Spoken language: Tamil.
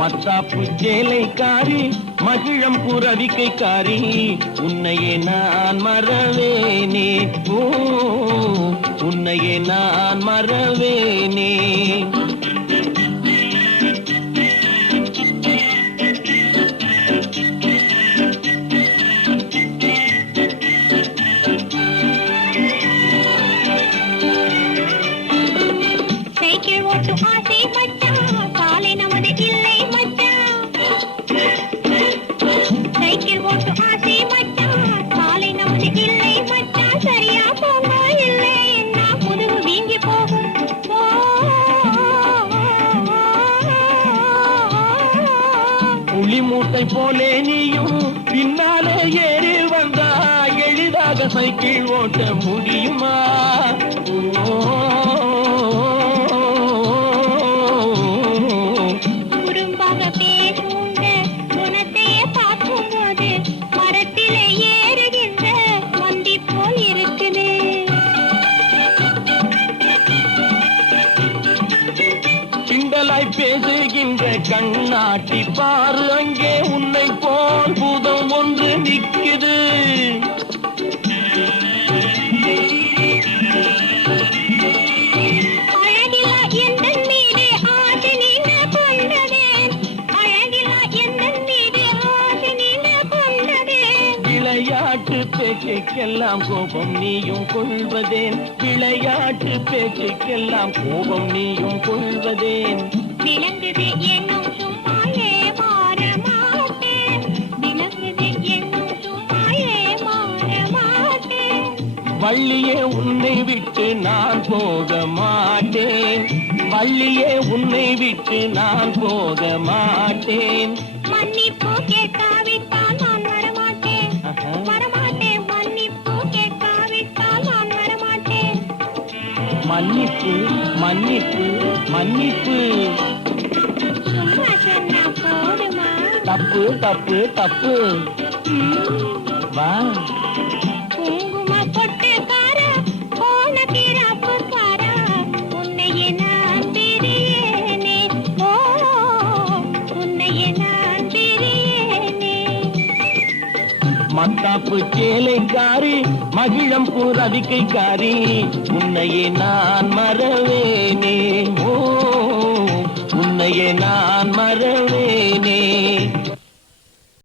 மத்தாப்பு சேலைக்காரி மகிழம் புறவிக்கைக்காரி உன்னையே நான் மறவேனே ஓ உன்னையே நான் மறவேனே சைக்கிள் ஓட்டு ஆசை மச்சான் காலை நமது இல்லை சைக்கிள் ஓட்டு ஆசை மச்சான் காலை நமது இல்லை மச்சான் சரியா போங்க இல்லை என்ன முதுகு வீங்கி போகும் புளி மூட்டை போலே நீயும் பின்னாலே ஏறி வந்தா எளிதாக சைக்கிள் ஓட்ட முடியுமா பேசுகின்ற கண்ணாட்டி பாரு அங்கே உன்னை போல் பூதம் ஒன்று நிற்குது விளையாட்டு பேச்சுக்கெல்லாம் கோபம் நீயும் கொள்வதேன் விளையாட்டு பேச்சுக்கெல்லாம் கோபம் நீயும் கொள்வதேன் விளங்குது என்னும் சும்மாயே மாற மாட்டேன் விளங்குது என்னும் சும்மாயே மாற மாட்டேன் வள்ளியே உன்னை விட்டு நான் போக மாட்டேன் வள்ளியே உன்னை விட்டு நான் போக மாட்டேன் மன்னிப்பு கேட்காவிட்டால் நான் வரமாட்டேன் வரமாட்டேன் மன்னிப்பு கேட்காவிட்டால் நான் வரமாட்டேன் மன்னிப்பு மன்னிப்பு மன்னிப்பு சும்மா சொன்னா போதுமா தப்பு தப்பு தப்பு வா குங்கும பொட்டுக்கார போன கிராப்புக்கார உன்னையே நான் பிரியேனே ஓ உன்னையே நான் பிரியேனே மத்தாப்பு சேலைக்காரி மகிழம் புறவிக்கைக்காரி உன்னையே நான் மறவேனே ஓ உன்னையே நான் மறவேனே